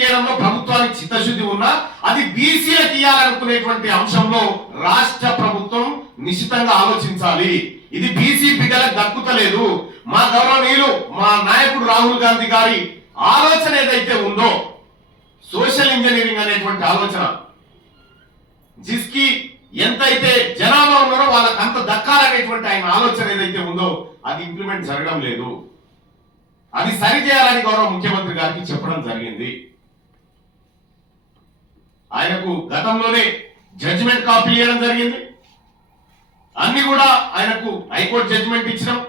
చేయడంలో ప్రభుత్వానికి చిత్తశుద్ధి ఉన్నా అది బీసీలకు ఇవ్వాలనుకునేటువంటి అంశంలో రాష్ట్ర ప్రభుత్వం నిశ్చితంగా ఆలోచించాలి. ఇది బీసీ బిడ్డలకు దక్కుతలేదు. మా గౌరవనీయులు మా నాయకుడు రాహుల్ గాంధీ గారి ఆలోచన ఏదైతే ఉందో సోషల్ ఇంజనీరింగ్ అనేటువంటి ఆలోచన, జిస్కి ఎంతైతే జనాభా ఉన్నారో వాళ్ళకి అంత దక్కాలనేటువంటి ఆయన ఆలోచన ఏదైతే ఉందో అది ఇంప్లిమెంట్ జరగడం లేదు. అది సరి చేయాలని గౌరవ ముఖ్యమంత్రి గారికి చెప్పడం జరిగింది. ఆయనకు గతంలోనే జడ్జిమెంట్ కాపీ ఇవ్వడం జరిగింది. అన్ని కూడా ఆయనకు హైకోర్టు జడ్జిమెంట్ ఇచ్చినాం,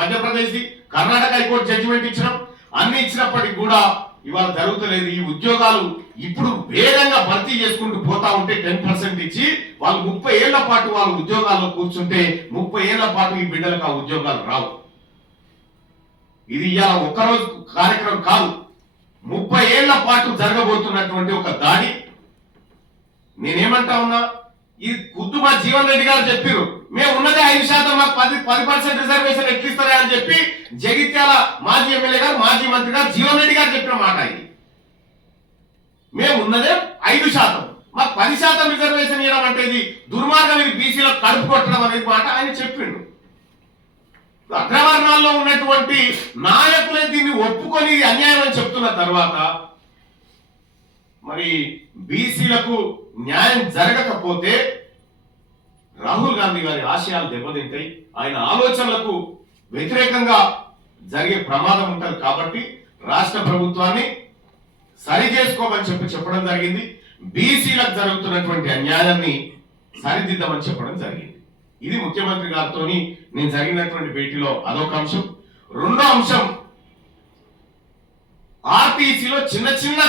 మధ్యప్రదేశ్ కర్ణాటక హైకోర్టు జడ్జిమెంట్ ఇచ్చినాం. అన్ని ఇచ్చినప్పటికీ కూడా ఇవాళ జరుగుతలేదు. ఈ ఉద్యోగాలు ఇప్పుడు వేగంగా భర్తీ చేసుకుంటూ పోతా ఉంటే 10% ఇచ్చి వాళ్ళు 30 ఏళ్ల పాటు వాళ్ళు ఉద్యోగాల్లో కూర్చుంటే 30 ఏళ్ల పాటు ఈ బిడ్డలకు ఆ ఉద్యోగాలు రావు. ఇది ఇవాళ ఒక్కరోజు కార్యక్రమం కాదు, 30 ఏళ్ల పాటు జరగబోతున్నటువంటి ఒక దాడి. నేనేమంటా ఉన్నా, ఇది ఖుద్దు మా జీవన్ రెడ్డి గారు చెప్పారు, మేము ఉన్నదే 5%, మాకు 10% రిజర్వేషన్ ఎక్కిస్తారా అని చెప్పి జగిత్యాల మాజీ ఎమ్మెల్యే గారు మాజీ మంత్రి గారు జీవన్ రెడ్డి గారు చెప్పిన మాట ఇది. మేము ఉన్నదే 5%, మాకు 10% రిజర్వేషన్ ఇవ్వడం అంటే ఇది దుర్మార్గం, ఇది బీసీలో కడుపు కొట్టడం అనేది మాట ఆయన చెప్పిండు. అగ్రవర్ణాల్లో ఉన్నటువంటి నాయకులే దీన్ని ఒప్పుకొని ఇది అన్యాయం అని చెప్తున్న తర్వాత మరి బీసీలకు న్యాయం జరగకపోతే రాహుల్ గాంధీ గారి ఆశయాలు దెబ్బతింటాయి, ఆయన ఆలోచనలకు వ్యతిరేకంగా జరిగే ప్రమాదం ఉంటుంది. కాబట్టి రాష్ట్ర ప్రభుత్వాన్ని సరి చేసుకోమని చెప్పడం జరిగింది. బీసీలకు జరుగుతున్నటువంటి అన్యాయాన్ని సరిదిద్దామని చెప్పడం జరిగింది. ఇది ముఖ్యమంత్రి గారితో నేను జరిగినటువంటి భేటీలో అదొక అంశం. రెండో అంశం, ఆర్టీసీలో చిన్న చిన్న